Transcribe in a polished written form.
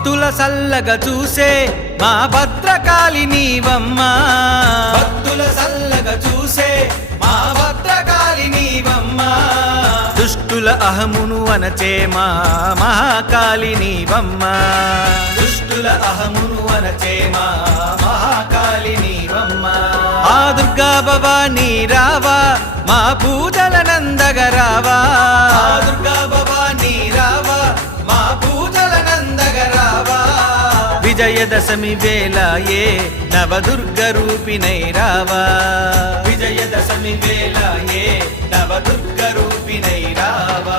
భక్తుల సల్లగా చూసే మా భద్రకాళి నీవమ్మా, భక్తుల సల్లగా చూసే మా భద్రకాళి నీవమ్మా, దుష్టుల అహమును అనచే మా మహాకాళి నీవమ్మా, దుష్టుల అహమును అనచే మా మహాకాళి నీవమ్మా. ఆ దుర్గా భవానీ రావా మా పూజల నందగరావా, ఆ దుర్గా భవానీ రావా మా పూజల నందగరావా. విజయదశమి వేళ ఏ నవదుర్గ రూపిణై రావా, విజయదశమి వేళ ఏ నవదుర్గ రూపిణై రావా.